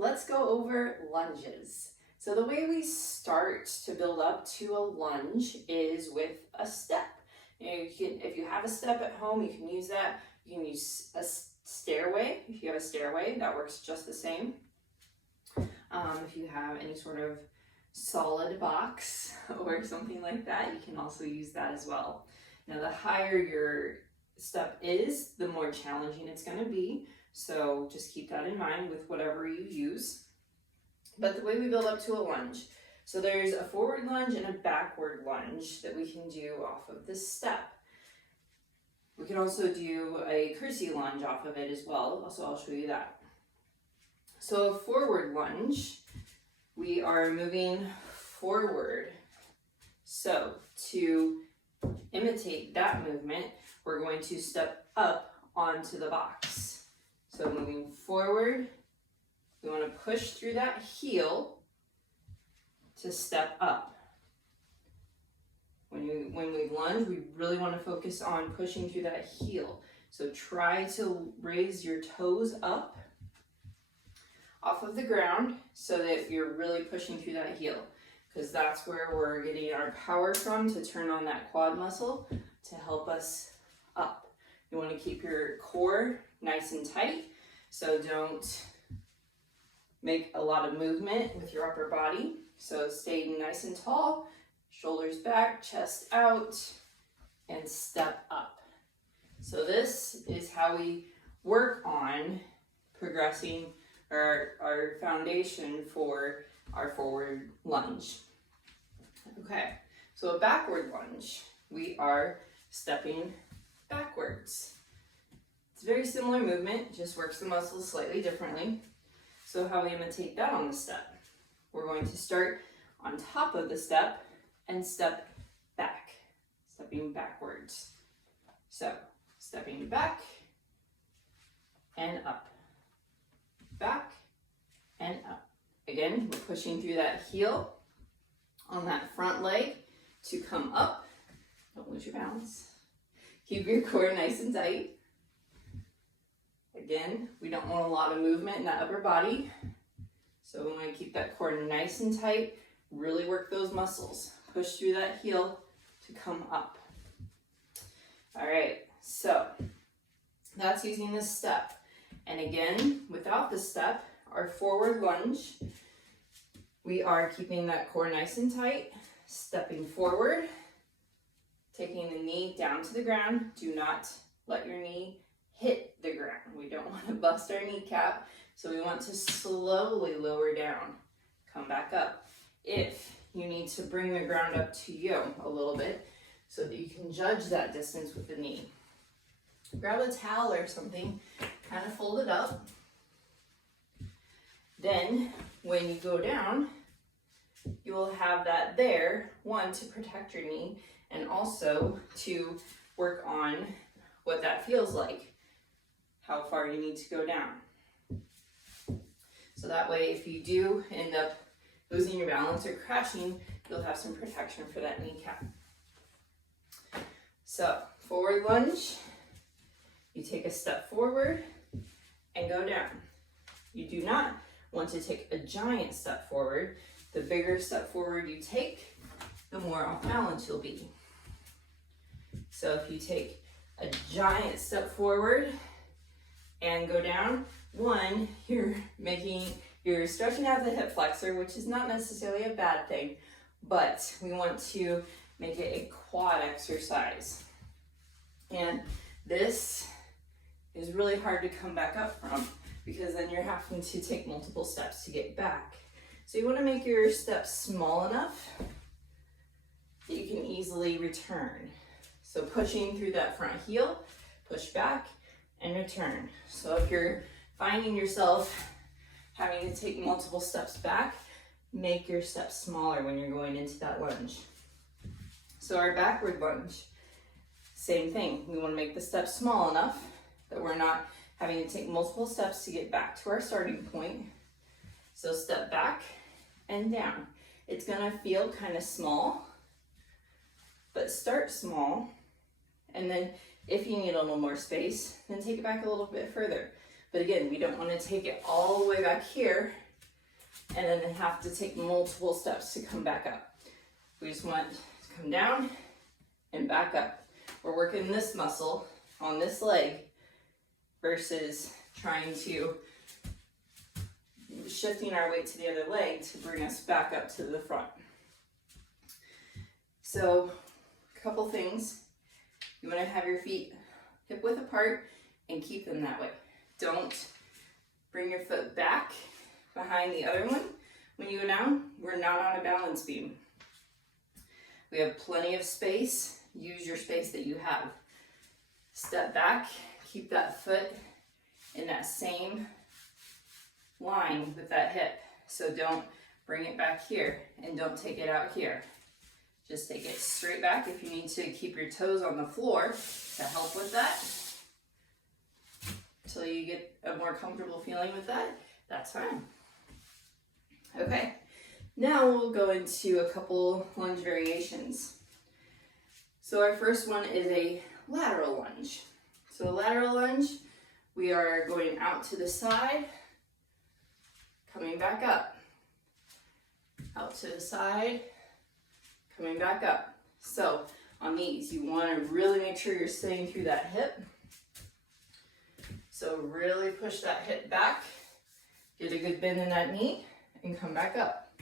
let's go over lunges. So the way we start to build up to a lunge is with a step. If you have a step at home, you can use that. You can use a stairway. If you have a stairway, that works just the same. If you have any sort of solid box or something like that, you can also use that as well. Now, the higher your step is, the more challenging it's going to be. So just keep that in mind with whatever you use. But the way we build up to a lunge, so there's a forward lunge and a backward lunge that we can do off of this step. We can also do a curtsy lunge off of it as well, so I'll show you that. So a forward lunge, we are moving forward. So to imitate that movement, we're going to step up onto the box. So moving forward, we want to push through that heel to step up. When we lunge, we really want to focus on pushing through that heel. So try to raise your toes up off of the ground so that you're really pushing through that heel, because that's where we're getting our power from to turn on that quad muscle to help us up. You want to keep your core nice and tight, so don't make a lot of movement with your upper body. So stay nice and tall, shoulders back, chest out, and step up. So this is how we work on progressing our foundation for our forward lunge. Okay, so a backward lunge, we are stepping backwards. It's a very similar movement, just works the muscles slightly differently. So how we imitate that on the step, we're going to start on top of the step and step back, stepping backwards. So stepping back and up, back and up. Again, we're pushing through that heel on that front leg to come up. Don't lose your balance. Keep your core nice and tight. Again, we don't want a lot of movement in that upper body. So we want to keep that core nice and tight, really work those muscles. Push through that heel to come up. All right, so that's using this step. And again, without the step, our forward lunge, we are keeping that core nice and tight, stepping forward, taking the knee down to the ground. Do not let your knee hit the ground. We don't want to bust our kneecap, so we want to slowly lower down, come back up. If you need to bring the ground up to you a little bit so that you can judge that distance with the knee, grab a towel or something, kind of fold it up. Then when you go down, you will have that there, one, to protect your knee, and also to work on what that feels like, how far you need to go down. So that way, if you do end up losing your balance or crashing, you'll have some protection for that kneecap. So forward lunge, you take a step forward and go down. You do not want to take a giant step forward. The bigger step forward you take, the more off balance you'll be. So if you take a giant step forward and go down, one, you're stretching out the hip flexor, which is not necessarily a bad thing, but we want to make it a quad exercise. And this is really hard to come back up from, because then you're having to take multiple steps to get back. So you want to make your steps small enough that you can easily return. So pushing through that front heel, push back and return. So if you're finding yourself having to take multiple steps back, make your steps smaller when you're going into that lunge. So our backward lunge, same thing. We want to make the steps small enough that we're not having to take multiple steps to get back to our starting point. So step back and down. It's gonna feel kind of small, but start small. And then if you need a little more space, then take it back a little bit further. But again, we don't want to take it all the way back here and then they have to take multiple steps to come back up. We just want to come down and back up. We're working this muscle on this leg versus trying to shifting our weight to the other leg to bring us back up to the front. So a couple things. You want to have your feet hip width apart and keep them that way. Don't bring your foot back behind the other one. When you go down, we're not on a balance beam. We have plenty of space. Use your space that you have. Step back, keep that foot in that same line with that hip. So don't bring it back here and don't take it out here. Just take it straight back. If you need to keep your toes on the floor to help with that, until you get a more comfortable feeling with that, that's fine. Okay, now we'll go into a couple lunge variations. So our first one is a lateral lunge. So a lateral lunge, we are going out to the side, coming back up. Out to the side, coming back up. So on these, you want to really make sure you're staying through that hip. So really push that hip back, get a good bend in that knee, and come back up.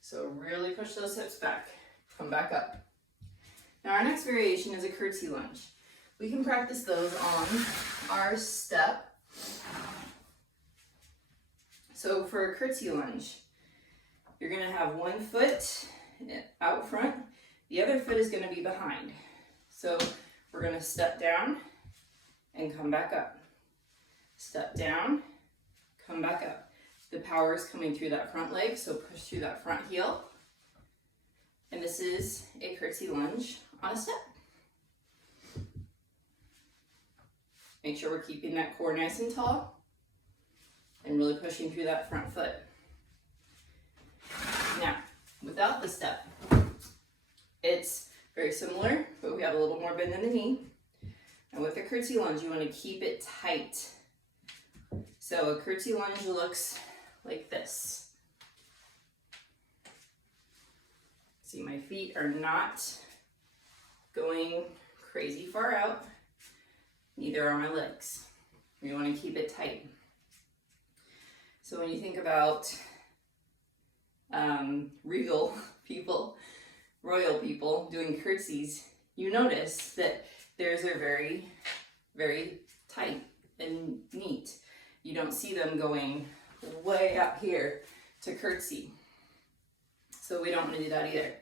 So really push those hips back, come back up. Now our next variation is a curtsy lunge. We can practice those on our step. So for a curtsy lunge, you're gonna have one foot out front, the other foot is gonna be behind. So we're gonna step down and come back up. Step down, come back up. The power is coming through that front leg, so push through that front heel. And this is a curtsy lunge on a step. Make sure we're keeping that core nice and tall and really pushing through that front foot. Now, without the step, it's very similar, but we have a little more bend in the knee. And with a curtsy lunge, you want to keep it tight. So a curtsy lunge looks like this. See, my feet are not going crazy far out. Neither are my legs. You want to keep it tight. So when you think about regal people, royal people doing curtsies, you notice that theirs are very, very tight and neat. You don't see them going way up here to curtsy. So we don't want to do that either.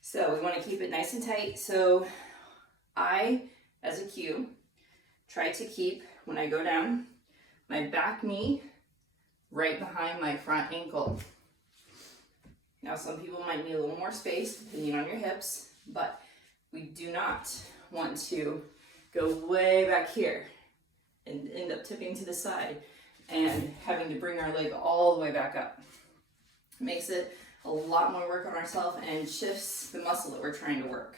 So we want to keep it nice and tight. So I, as a cue, try to keep, when I go down, my back knee right behind my front ankle. Now some people might need a little more space depending on your hips, but we do not want to go way back here and end up tipping to the side and having to bring our leg all the way back up. It makes it a lot more work on ourselves and shifts the muscle that we're trying to work.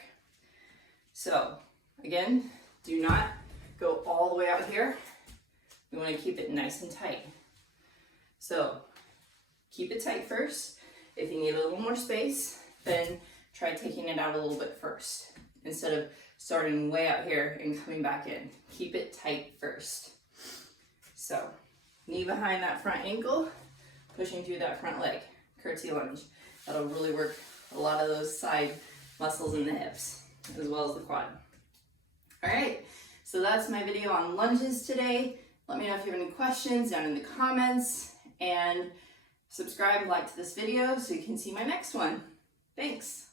So again, do not go all the way out here. We want to keep it nice and tight. So keep it tight first. If you need a little more space, then try taking it out a little bit first instead of starting way out here and coming back in. Keep it tight first. So knee behind that front ankle, pushing through that front leg, curtsy lunge. That'll really work a lot of those side muscles in the hips as well as the quad. All right, so that's my video on lunges today. Let me know if you have any questions down in the comments, and subscribe and like to this video so you can see my next one. Thanks.